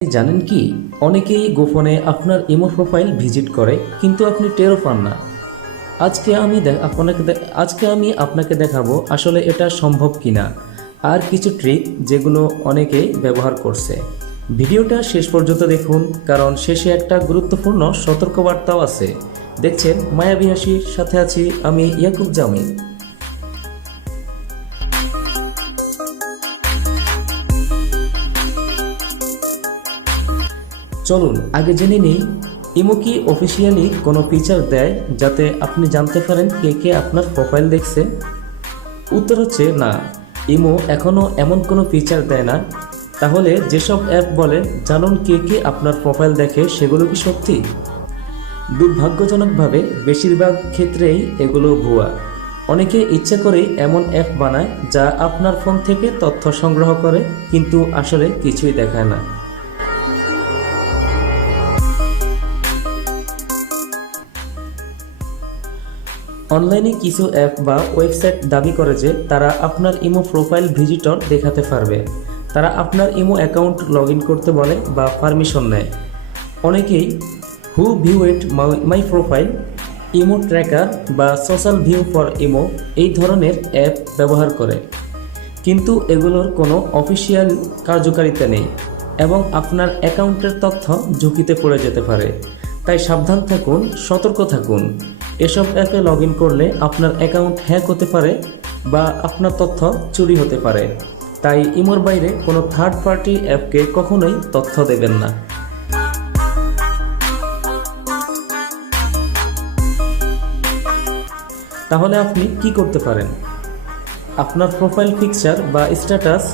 আপনি জানেন কি, অনেকেই গোপনে আপনার ইমো প্রোফাইল ভিজিট করে কিন্তু আপনি টেরও পান না। আজকে আমি আপনাকে দেখাবো আসলে এটা সম্ভব কিনা, আর কিছু ট্রিক যেগুলো অনেকেই ব্যবহার করছে। ভিডিওটা শেষ পর্যন্ত দেখুন, কারণ শেষে একটা গুরুত্বপূর্ণ সতর্কবার্তাও আছে। দেখছেন মায়াবী হাসির সাথে আছি আমি ইয়াকুব জামিল। চলুন আগে জেনে নিই, ইমো কি অফিসিয়ালি কোনো ফিচার দেয় যাতে আপনি জানতে পারেন কে কে আপনার প্রোফাইল দেখছে? উত্তর হচ্ছে না, ইমো এখনও এমন কোনো ফিচার দেয় না। তাহলে যেসব অ্যাপ বলে জানুন কে কে আপনার প্রোফাইল দেখে, সেগুলো কি সত্যি? দুর্ভাগ্যজনকভাবে বেশিরভাগ ক্ষেত্রেই এগুলো ভুয়া। অনেকে ইচ্ছা করেই এমন অ্যাপ বানায় যা আপনার ফোন থেকে তথ্য সংগ্রহ করে, কিন্তু আসলে কিছুই দেখায় না। অনলাইনে কিছু অ্যাপ বা ওয়েবসাইট দাবি করে যে তারা আপনার ইমো প্রোফাইল ভিজিটর দেখাতে পারবে। তারা আপনার ইমো অ্যাকাউন্ট লগ ইন করতে বলে বা পারমিশন নেয়। অনেকেই who viewed my profile, imo tracker বা সোশ্যাল ভিউ ফর ইমো এই ধরনের অ্যাপ ব্যবহার করে, কিন্তু এগুলোর কোনো অফিসিয়াল কার্যকারিতা নেই এবং আপনার অ্যাকাউন্টের তথ্য ঝুঁকিতে পড়ে যেতে পারে। তাই সাবধান থাকুন, সতর্ক থাকুন। এসব অ্যাপে লগ ইন করলে আপনার অ্যাকাউন্ট হ্যাক হতে পারে বা আপনার তথ্য চুরি হতে পারে। তাই ইমোর বাইরে কোনো থার্ড পার্টি অ্যাপকে কখনোই তথ্য দেবেন না। তাহলে আপনি কি করতে পারেন? আপনার প্রোফাইল পিকচার বা স্ট্যাটাস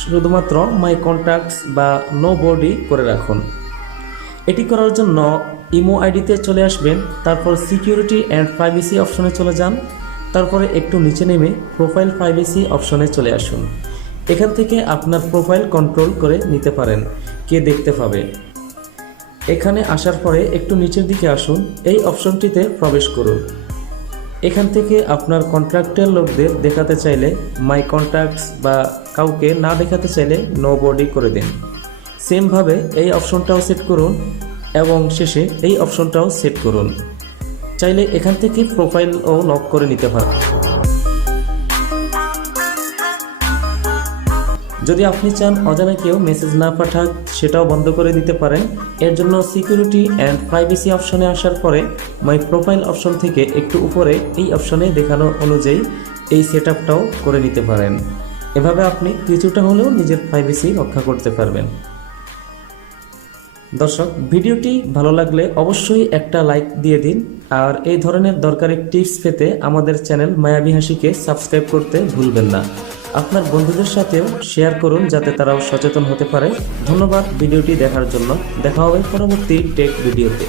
শুধুমাত্র মাই কন্ট্যাক্টস বা নো বডি করে রাখুন। এটি করার জন্য ইমো আইডিতে চলে আসবেন, তারপর সিকিউরিটি অ্যান্ড প্রাইভেসি অপশনে চলে যান, তারপরে একটু নিচে নেমে প্রোফাইল প্রাইভেসি অপশনে চলে আসুন। এখান থেকে আপনার প্রোফাইল কন্ট্রোল করে নিতে পারেন কে দেখতে পাবে। এখানে আসার পরে একটু নিচের দিকে আসুন, এই অপশনটিতে প্রবেশ করুন। এখান থেকে আপনার কন্ট্রাক্টের লোকদের দেখাতে চাইলে মাই কন্ট্যাক্টস বা কাউকে না দেখাতে চাইলে নো বডি করে দিন। সেমভাবে এই অপশনটাও সেট করুন এবং শেষে এই অপশনটাও সেট করুন। চাইলে এখান থেকে প্রোফাইলও লক করে নিতে পারেন। যদি আপনি চান অজানা কেউ মেসেজ না পাঠাক, সেটাও বন্ধ করে দিতে পারেন। এর জন্য সিকিউরিটি অ্যান্ড প্রাইভেসি অপশনে আসার পরে মাই প্রোফাইল অপশন থেকে একটু উপরে এই অপশনে দেখানো অনুযায়ী এই সেটআপটাও করে নিতে পারেন। এভাবে আপনি কিছুটা হলেও নিজের প্রাইভেসি রক্ষা করতে পারবেন। দর্শক, ভিডিওটি ভালো লাগলে অবশ্যই একটা লাইক দিয়ে দিন, আর এই ধরনের দরকারি টিপস পেতে আমাদের চ্যানেল মায়াবী হাসিকে সাবস্ক্রাইব করতে ভুলবেন না। আপনার বন্ধুদের সাথেও শেয়ার করুন যাতে তারাও সচেতন হতে পারে। ধন্যবাদ ভিডিওটি দেখার জন্য। দেখা হবে পরবর্তী টেক ভিডিওতে।